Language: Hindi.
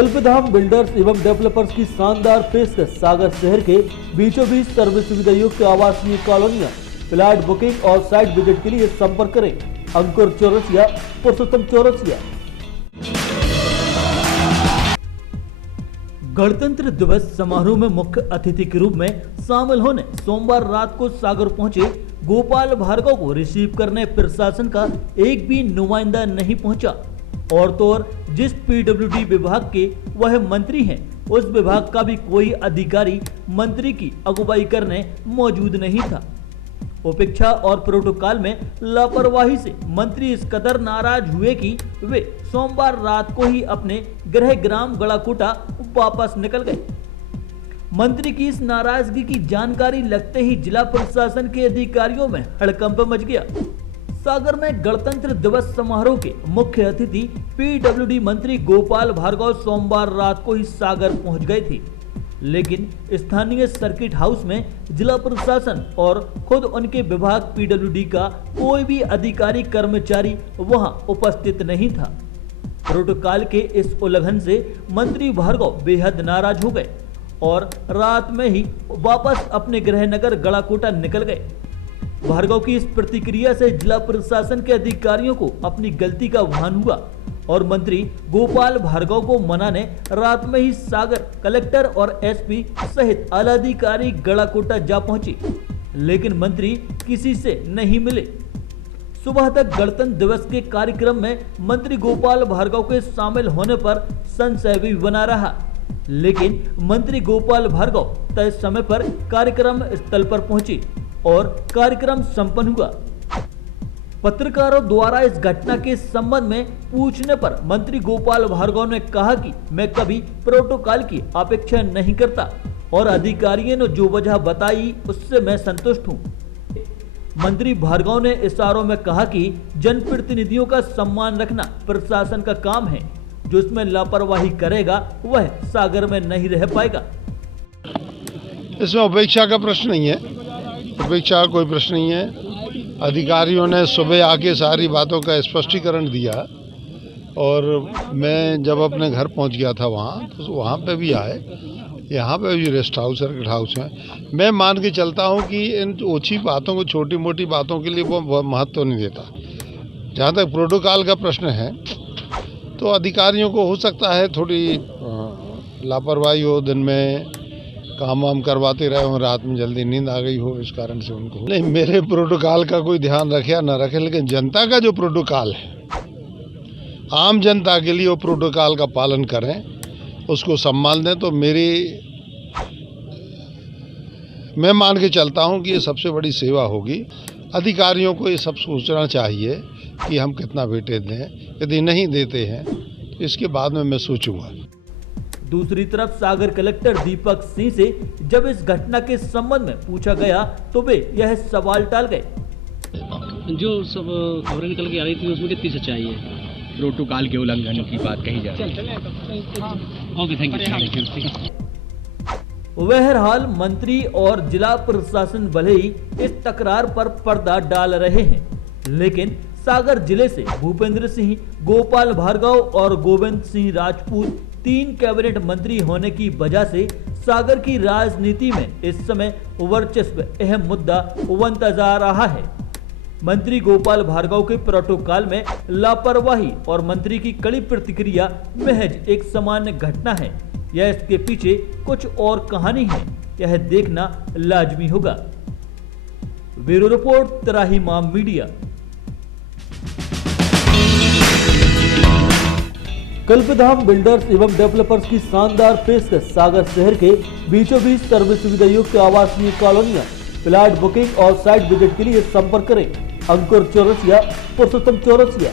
कल्पधाम बिल्डर्स एवं डेवलपर्स की शानदार पेशकश। सागर शहर के बीचों बीच सर्व सुविधा युक्त आवासीय कॉलोनियां। फ्लैट बुकिंग और साइट विजिट के लिए संपर्क करें अंकुर चौरसिया, पुरुषोत्तम चौरसिया। गणतंत्र दिवस समारोह में मुख्य अतिथि के रूप में शामिल होने सोमवार रात को सागर पहुंचे गोपाल भार्गव को रिसीव करने प्रशासन का एक भी नुमाइंदा नहीं पहुंचा। और तो और जिस पीडब्ल्यूडी विभाग के वह मंत्री हैं, उस विभाग का भी कोई अधिकारी मंत्री की अगुवाई करने मौजूद नहीं था। उपेक्षा और प्रोटोकॉल में लापरवाही से मंत्री इस कदर नाराज हुए कि वे सोमवार रात को ही अपने गृह ग्राम गड़ाकोटा वापस निकल गए। मंत्री की इस नाराजगी की जानकारी लगते ही जिला प्रशासन के अधिकारियों में हड़कंप मच गया। सागर में गणतंत्र दिवस समारोह के मुख्य अतिथि पीडब्ल्यूडी मंत्री गोपाल भार्गव सोमवार रात को ही सागर पहुंच गए थे, लेकिन स्थानीय सर्किट हाउस में जिला प्रशासन और खुद उनके विभाग पीडब्ल्यूडी का कोई भी अधिकारी कर्मचारी वहां उपस्थित नहीं था। प्रोटोकॉल के इस उल्लंघन से मंत्री भार्गव बेहद नाराज हो गए और रात में ही वापस अपने गृह नगर गड़ाकोटा निकल गए। भार्गव की इस प्रतिक्रिया से जिला प्रशासन के अधिकारियों को अपनी गलती का भान हुआ और मंत्री गोपाल भार्गव को मनाने रात में ही सागर कलेक्टर और एसपी सहित आला अधिकारी गड़ाकोटा जा पहुंचे, लेकिन मंत्री किसी से नहीं मिले। सुबह तक गणतंत्र दिवस के कार्यक्रम में मंत्री गोपाल भार्गव के शामिल होने पर संशय भी बना रहा, लेकिन मंत्री गोपाल भार्गव तय समय पर कार्यक्रम स्थल पर पहुंचे और कार्यक्रम संपन्न हुआ। पत्रकारों द्वारा इस घटना के संबंध में पूछने पर मंत्री गोपाल भार्गव ने कहा कि मैं कभी प्रोटोकॉल की अपेक्षा नहीं करता और अधिकारियों ने जो वजह बताई उससे मैं संतुष्ट हूं। मंत्री भार्गव ने इशारों में कहा कि जनप्रतिनिधियों का सम्मान रखना प्रशासन का काम है, जो इसमें लापरवाही करेगा वह सागर में नहीं रह पाएगा। इसमें उपेक्षा का प्रश्न नहीं है, उपेक्षा का कोई प्रश्न नहीं है। अधिकारियों ने सुबह आके सारी बातों का स्पष्टीकरण दिया और मैं जब अपने घर पहुंच गया था वहाँ, तो वहाँ पे भी आए, यहाँ पे भी रेस्ट हाउस सर्किट हाउस में। मैं मान के चलता हूँ कि इन ओछी बातों को, छोटी मोटी बातों के लिए वो महत्व नहीं देता। जहाँ तक प्रोटोकॉल का प्रश्न है तो अधिकारियों को हो सकता है थोड़ी लापरवाही हो, दिन में काम वाम करवाते रहे हो, रात में जल्दी नींद आ गई हो, इस कारण से उनको नहीं। मेरे प्रोटोकॉल का कोई ध्यान रखे या न रखे, लेकिन जनता का जो प्रोटोकॉल है, आम जनता के लिए वो प्रोटोकॉल का पालन करें, उसको सम्मान दें, तो मैं मान के चलता हूं कि ये सबसे बड़ी सेवा होगी। अधिकारियों को ये सब सोचना चाहिए कि हम कितना वेटेज दें, यदि नहीं देते हैं तो इसके बाद में मैं सोचूंगा। दूसरी तरफ सागर कलेक्टर दीपक सिंह से जब इस घटना के संबंध में पूछा गया तो वे यह सवाल टाल गए। जो सब खबरें निकल के आ रही थी उसमें कितनी सच्चाई है? प्रोटोकॉल के उल्लंघन की बात कही जा रही है। Okay, thank you. बहरहाल मंत्री और जिला प्रशासन भले ही इस तकरार पर पर्दा डाल रहे हैं, लेकिन सागर जिले से भूपेंद्र सिंह, गोपाल भार्गव और गोविंद सिंह राजपूत 3 कैबिनेट मंत्री होने की वजह से सागर की राजनीति में इस समय वर्चस्व अहम मुद्दा बनता जा रहा है। मंत्री गोपाल भार्गव के प्रोटोकॉल में लापरवाही और मंत्री की कड़ी प्रतिक्रिया महज एक सामान्य घटना है या इसके पीछे कुछ और कहानी है, यह देखना लाजमी होगा। Bureau report, Trahimam media. Kalpdham builders एवं डेवलपर्स की शानदार पेशकश। सागर शहर के बीचों बीच सर्व सुविधा युक्त आवासीय कॉलोनियां। फ्लैट बुकिंग और साइट विजिट के लिए संपर्क करें अंकुर चौरसिया, पुरुषोत्तम चौरसिया।